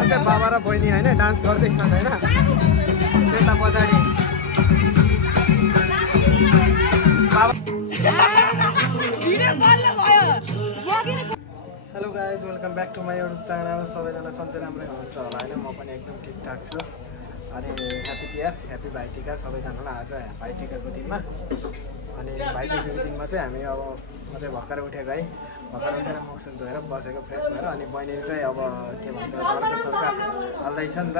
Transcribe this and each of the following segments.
अझै बाबा र बहिनी होइन डान्स गर्दैछन् होइन त्यता पछाडि hello guys welcome back to my YouTube channel. सबैजना सन्चै राम्रै हुनुहुन्छ होला होइन, म पनि एकदम ठिकठाक छु। अनि ह्याप्पी टियर ह्याप्पी भाइटिका सबैजनालाई आज भाइटिकाको दिनमा। अनि भाइटिकाको दिनमा चाहिँ हामी अब म चाहिँ भर्खर उठेको है, भर्खर उठेर मुखसुख धोएर बसेको फ्रेस भएर। अनि बहिनीले चाहिँ अब के भन्छ घरको सरकार हाल्दैछ नि त।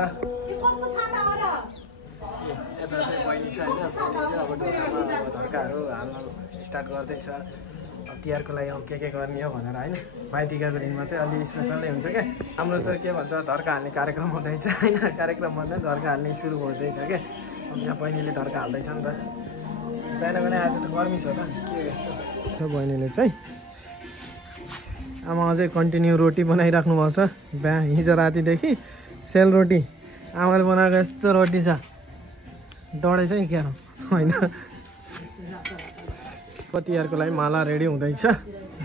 यता चाहिँ बहिनी छ होइन, बहिनी चाहिँ अब ढोकामा अब धर्काहरू हाल्न स्टार्ट गर्दैछ। अब तिहारको लागि अब के गर्ने हो भनेर होइन। भाइटिकाको दिनमा चाहिँ अलि स्पेसलै हुन्छ क्या। हाम्रो चाहिँ के भन्छ धर्का हाल्ने कार्यक्रम हुँदैछ होइन, कार्यक्रम भन्दा धर्का हाल्ने सुरु हुँदैछ क्या। अब यहाँ बहिनीले धर्का हाल्दैछ नि त। बिहान बिहान आज त गर्मी छ त के यस्तो बहिनीले चाहिँ आमा अझै कन्टिन्यू रोटी बनाइराख्नु भएको छ। हिजो रातिदेखि सेल रोटी आमाले बनाएको यस्तो रोटी छ, डढे चाहिँ क्या होइन। तिहारको लागि माला रेडी हुँदैछ,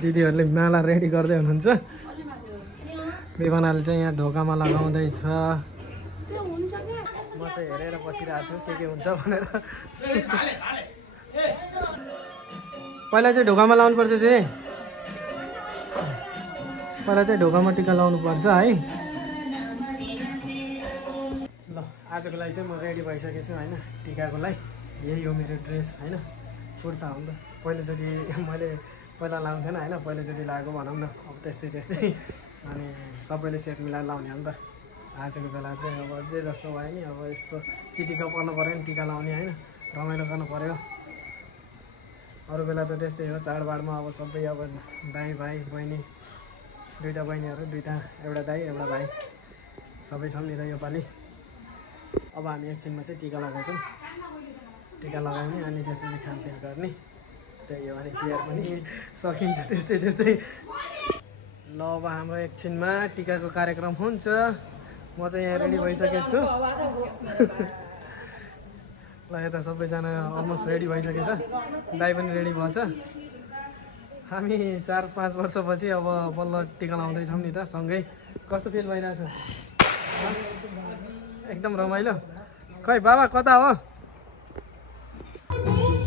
दिदीहरूले माला रेडी गर्दै हुनुहुन्छ। विवानाले चाहिँ यहाँ ढोकामा लगाउँदैछ। म चाहिँ हेरेर बसिरहेको छु के हुन्छ भनेर। पहिला चाहिँ ढोकामा लाउनु पर्छ दिदी, पहिला चाहिँ ढोकामा टिका लाउनु पर्छ है। ल आजको लागि चाहिँ म रेडी भइसकेको छु होइन टिकाको लागि। यही हो मेरो ड्रेस होइन, कुर्ता हो नि त। पहिलोचोटि मैले पहिला लाउँथेन होइन, पहिलोचोटि लगाएको भनौँ न। अब त्यस्तै अनि सबैले सेट मिलाएर लाउने हो नि त। आजको बेला चाहिँ अब जे जस्तो भयो नि, अब यसो चिटिक्क पर्नु पऱ्यो नि टिका लाउने होइन, रमाइलो गर्नु पऱ्यो। अरू बेला त त्यस्तै हो, चाडबाडमा अब सबै अब दाइ भाइ बहिनी, दुईवटा बहिनीहरू एउटा दाइ एउटा भाइ सबै छन् नि त योपालि। अब हामी एकछिनमा चाहिँ टिका लगाउँछौँ, टिका लगाउने अनि त्यसपछि खानपिन गर्ने। त्यही हो, अनि तिहार पनि सकिन्छ त्यस्तै। ल अब हाम्रो एकछिनमा टिकाको कार्यक्रम हुन्छ। म चाहिँ यहाँ रेडी भइसकेको छु। ल यता सबैजना अलमोस्ट रेडी भइसकेछ, दाइ पनि रेडी भएछ। हामी 4-5 वर्षपछि अब बल्ल टिका लाउँदैछौँ नि त सँगै। कस्तो फिल भइरहेछ? एकदम रमाइलो। खै बाबा कता हो?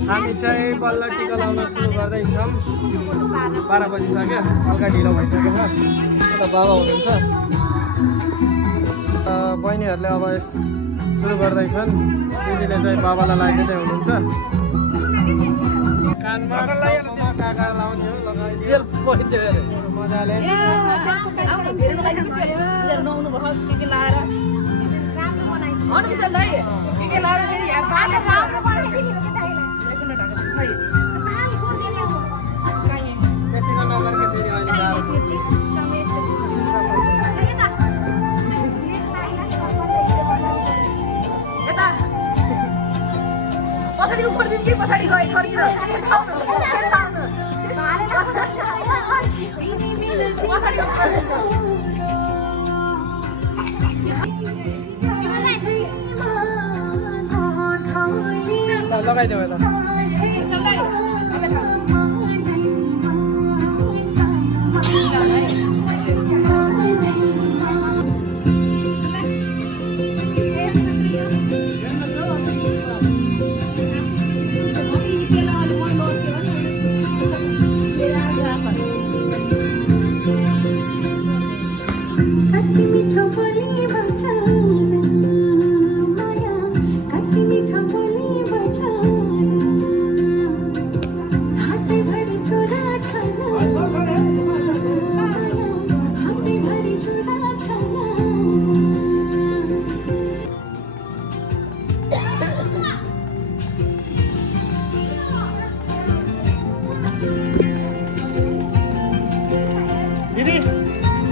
हामी चाहिँ बल्ल टिका लाउन सुरु गर्दैछौँ। 12 बजिसक्यो, हल्का ढिलो भइसकेको छ। यता बाबा हुनुहुन्छ, बहिनीहरूले अब सुरु गर्दैछन्। दिदीले चाहिँ बाबालाई लगाइदिँदै हुनुहुन्छ। कानमा काका लाउने हो, लगाइदियो मजाले। त्यसरी नगरको फेरि अहिले पछाडि उपर दिन कि पछाडि गए छर्किएर लगाइदेऊ यता।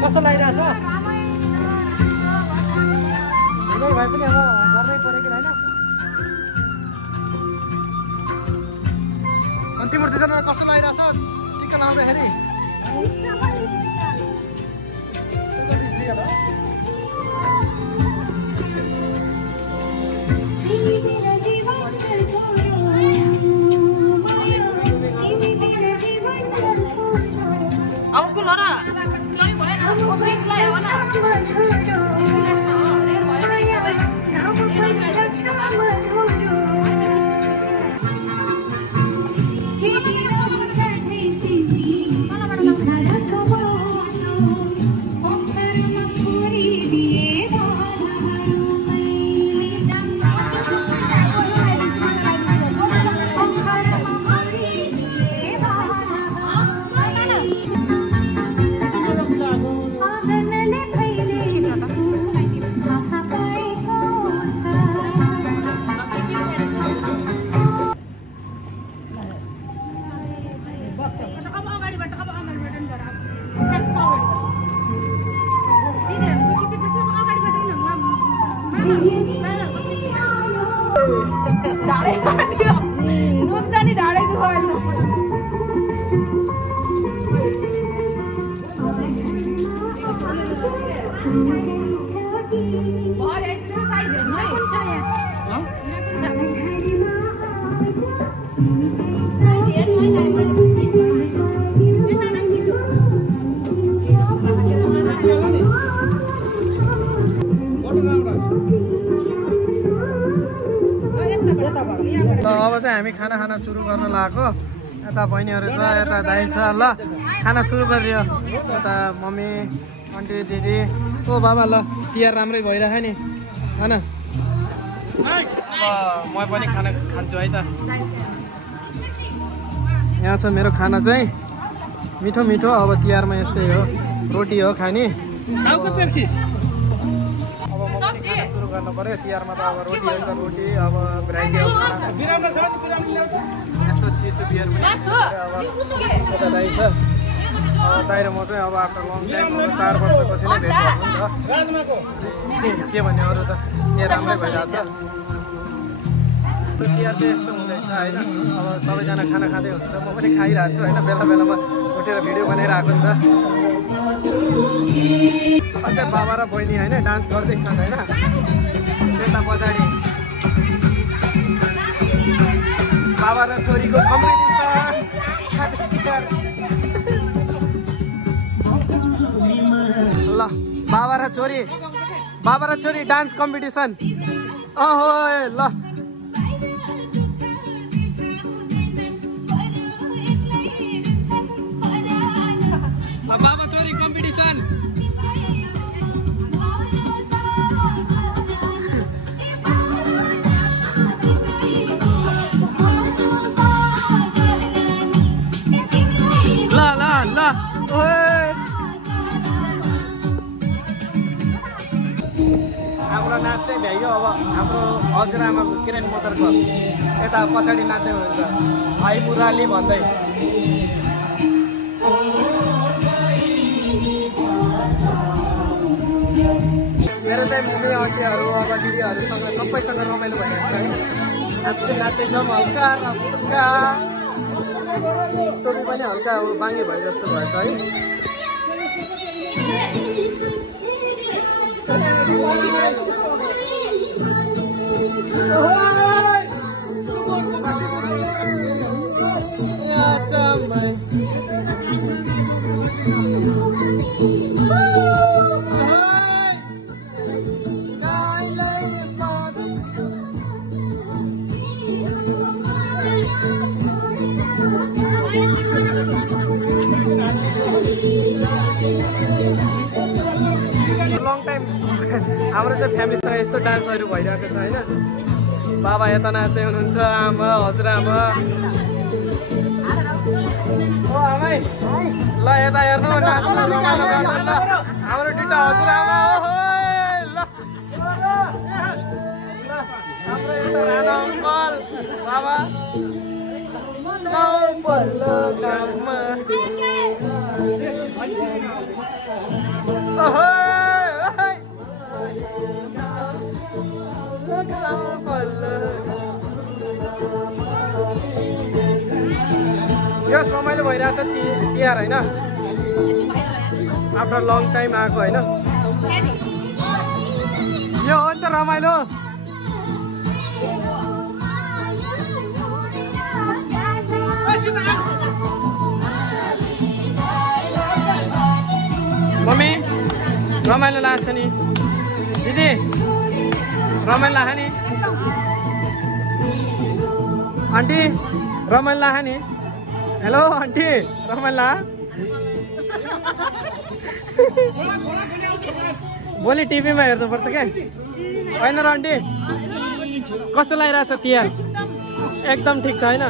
कस्तो लागिरहेछ? हिँडै भए पनि अब गर्नै पऱ्यो कि होइन। अनि तिम्रो दुईजना कस्तो लागिरहेछ टिका लाउँदाखेरि? अब कुल ढाडै फाट्यो दुध नि ढाडै दुखायो अब चाहिँ हामी खाना खान सुरु गर्न लागेको यता बहिनीहरू छ यता दाइ छ ल खाना सुरु गरियो यता मम्मी आन्टी दिदी ओ बाबा ल तिहार राम्रै भइरहेको नि होइन अब म पनि खाना खान्छु है त यहाँ छ मेरो खाना चाहिँ मिठो मिठो अब तिहारमा यस्तै हो रोटी हो खाने सुरु गर्नु पर्यो तिहारमा त अब रोटी हो नि त रोटी अब भेराइटी यस्तो चिसो बियर पनि अब यता दाइ छ अब दाइ र म चाहिँ अब आफ्टर लङ टाइम 4 वर्षपछि नै भेट गर्नु नि त के भन्ने अरू त तिहार राम्रै भइरहेको छ तिहार चाहिँ यस्तो हुँदैछ होइन अब सबैजना खाना खाँदै हुन्छ म पनि खाइरहेको छु होइन बेला बेलामा उठेर भिडियो बनाइरहेको नि त अझै बाबा र बहिनी होइन डान्स गर्दैछन् होइन त्यता पछाडि बाबा र छोरीको कम्पिटिसन ल बाबा र छोरी डान्स कम्पिटिसन अहो ल बाबा छोरी कम्पिटिसन ल ल ल हाम्रो नाच चाहिँ भ्याइयो अब हाम्रो हजुरआमाको किरण मोदरको यता पछाडि नाच्दै हुनुहुन्छ भाइ मुराली भन्दै मेरो चाहिँ मम्मी आन्टीहरू अब दिदीहरूसँग सबैसँग रमाइलो भइरहेको छ है हामी चाहिँ नाच्दैछौँ हल्का हल्का टोपी पनि हल्का बाङ्गे भए जस्तो भएछ है लङ टाइम हाम्रो चाहिँ फ्यामिलीसँग यस्तो डान्सहरू भइरहेको छ होइन बाबा यता नाच्दै हुनुहुन्छ आमा हजुरआमा ओ आमै ल यता हेर्नु हाम्रो दुईटा हजुरआमा ल हाम्रो यता राणा अङ्कल बाबा जस रमाइलो भइरहेछ तिहार होइन आफ्टर लङ टाइम आएको होइन यो हो नि त रमाइलो मम्मी रमाइलो लाग्छ नि दिदी रमाइलो लाग्छ नि आन्टी रमाइलो लाग्छ नि हेलो आन्टी रमाइलो भोलि टिभीमा हेर्नुपर्छ क्या होइन र आन्टी कस्तो लागिरहेछ तिहार एकदम ठिक छ होइन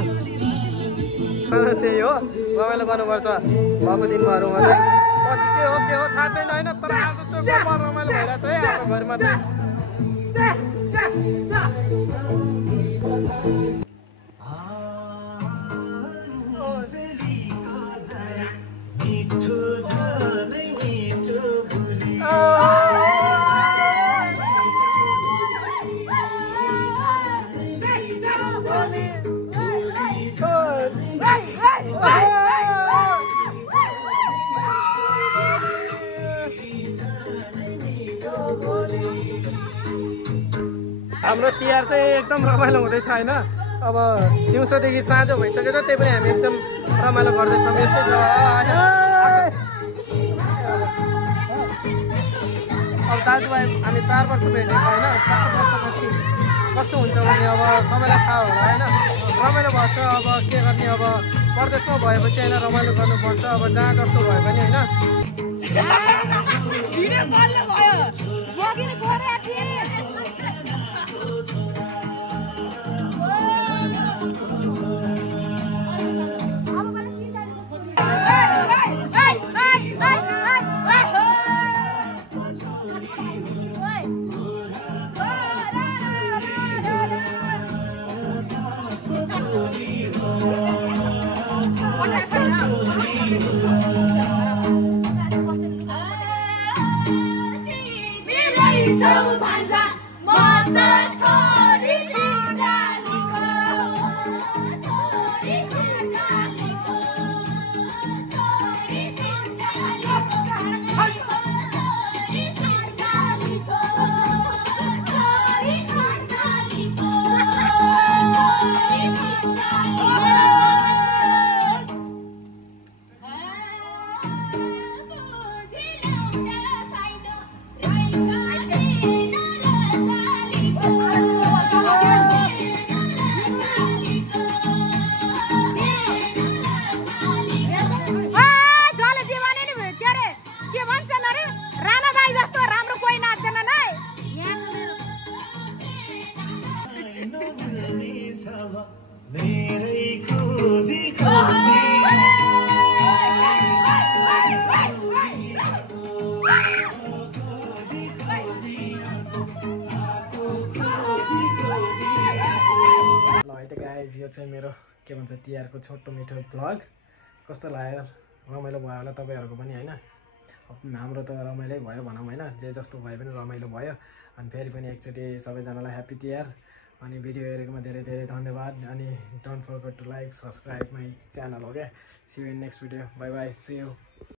त्यही हो रमाइलो गर्नुपर्छ भएको दिनहरूमा चाहिँ पछि के हो थाहा छैन होइन तर आज चाहिँ रमाइलो भइरहेछ है हाम्रो घरमा चाहिँ हाम्रो तिहार चाहिँ एकदम रमाइलो हुँदैछ होइन। अब दिउँसोदेखि साँझ भइसकेछ, त्यही पनि हामी एकदम रमाइलो गर्दैछौँ। यस्तै छ अब दाजुभाइ हामी 4 वर्ष भेटेको होइन। 4 वर्षपछि कस्तो हुन्छ भने अब सबैलाई थाहा होला होइन। रमाइलो भन्छ। अब के गर्ने, अब परदेशमा भएपछि होइन रमाइलो गर्नुपर्छ। अब जहाँ जस्तो भए पनि होइन। यो चाहिँ मेरो के भन्छ तिहारको छोटो मिठो भ्लग कस्तो लाग्यो, रमाइलो भयो होला तपाईँहरूको पनि होइन। हाम्रो त रमाइलै भयो भनौँ होइन। जे जस्तो भए पनि रमाइलो भयो। अनि फेरि पनि एकचोटि सबैजनालाई ह्याप्पी तिहार। अनि भिडियो हेरेकोमा धेरै धेरै धन्यवाद। अनि don't forget to like subscribe my channel हो क्या। See you in next video. Bye bye, see you.